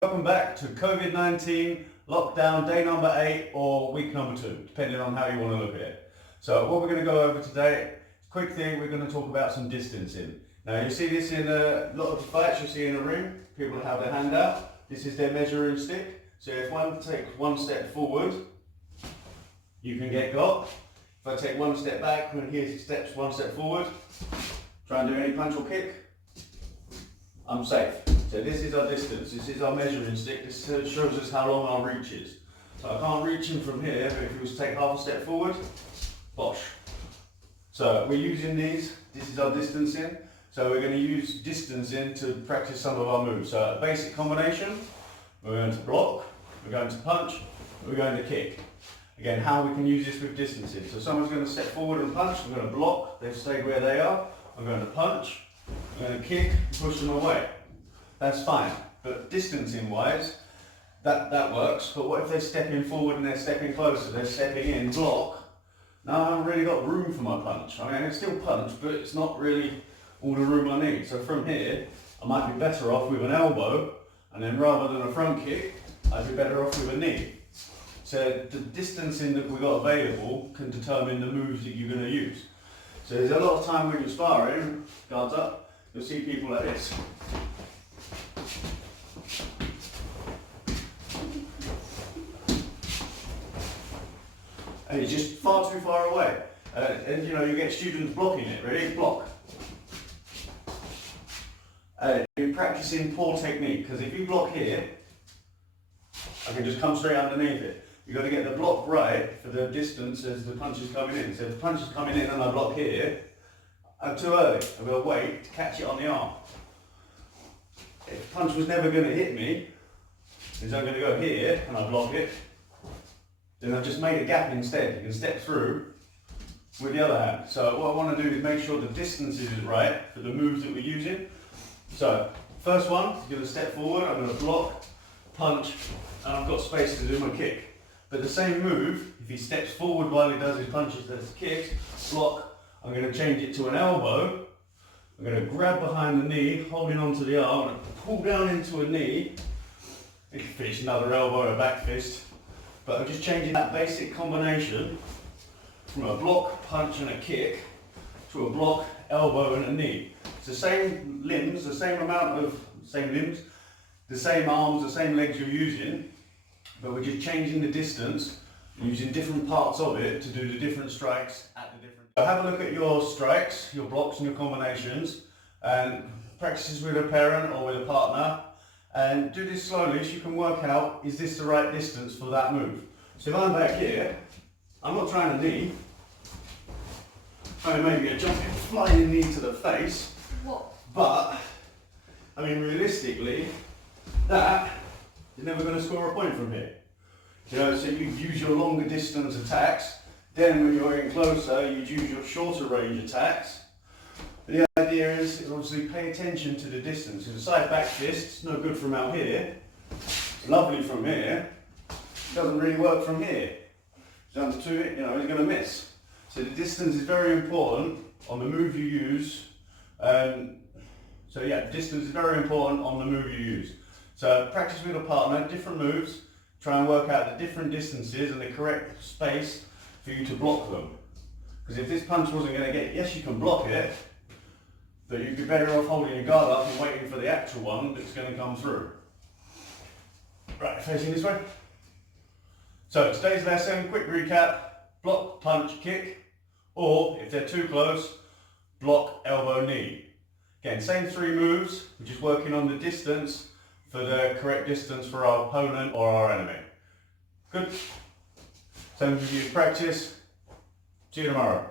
Welcome back to COVID-19 lockdown day number 8 or week number 2, depending on how you want to look at it. So what we're going to go over today, quick thing, we're going to talk about some distancing. Now you see this in a lot of the fights you see in a ring, people have their hand out, this is their measuring stick. So if one takes one step forward, you can get got. If I take one step back, when he steps one step forward, try and do any punch or kick, I'm safe. So this is our distance, this is our measuring stick, this shows us how long our reach is. So I can't reach him from here, but if he was to take half a step forward, bosh. So we're using these, this is our distancing. So we're going to use distancing to practice some of our moves. So a basic combination, we're going to block, we're going to punch, we're going to kick. Again, how we can use this with distancing. So someone's going to step forward and punch, I'm going to block, they've stayed where they are, I'm going to punch, I'm going to kick, push them away. That's fine, but distancing wise, that works. But what if they're stepping forward and they're stepping closer, they're stepping in, block? Now I haven't really got room for my punch. I mean, I can still punch, but it's not really all the room I need. So from here, I might be better off with an elbow, and then rather than a front kick, I'd be better off with a knee. So the distancing that we've got available can determine the moves that you're going to use. So there's a lot of time when you're sparring, guards up, you'll see people like this. And it's just far too far away. And you know, you get students blocking it, ready? Block. You're practicing poor technique, because if you block here, I can just come straight underneath it. You've got to get the block right for the distance as the punch is coming in. So if the punch is coming in and I block here, I'm too early. I've got to wait to catch it on the arm. If the punch was never going to hit me, is I'm going to go here and I block it, then I've just made a gap instead. You can step through with the other hand. So what I want to do is make sure the distance is right for the moves that we're using. So first one, I'm going to step forward, I'm going to block, punch, and I've got space to do my kick. But the same move, if he steps forward while he does his punches, that's kick, block, I'm going to change it to an elbow. I'm going to grab behind the knee, holding onto the arm, and pull down into a knee. You can finish another elbow or a back fist. But I'm just changing that basic combination from a block, punch and a kick to a block, elbow and a knee. It's the same limbs, the same amount of, limbs, the same arms, the same legs you're using, but we're just changing the distance, using different parts of it to do the different strikes at the different... So have a look at your strikes, your blocks and your combinations, and practice with a parent or with a partner. And do this slowly so you can work out, is this the right distance for that move? So if I'm back here, I'm not trying to knee. I mean, maybe a jumping, flying knee to the face. What? But, I mean, realistically, that you're never going to score a point from here. You know, so you use your longer distance attacks. Then when you're in closer, you'd use your shorter range attacks. The idea is obviously pay attention to the distance. If a side back fist, it's no good from out here. It's lovely from here. It doesn't really work from here. Down to it, you know, he's going to miss. So the distance is very important on the move you use. So yeah, distance is very important on the move you use. So practice with a partner, different moves. Try and work out the different distances and the correct space for you to block them. Because if this punch wasn't going to get, yes, you can block it, but you'd be better off holding your guard up and waiting for the actual one that's going to come through. Right, facing this way. So today's lesson, quick recap, block, punch, kick, or if they're too close, block, elbow, knee. Again, same 3 moves, we're just working on the distance for the correct distance for our opponent or our enemy. Good? Same with you practice. See you tomorrow.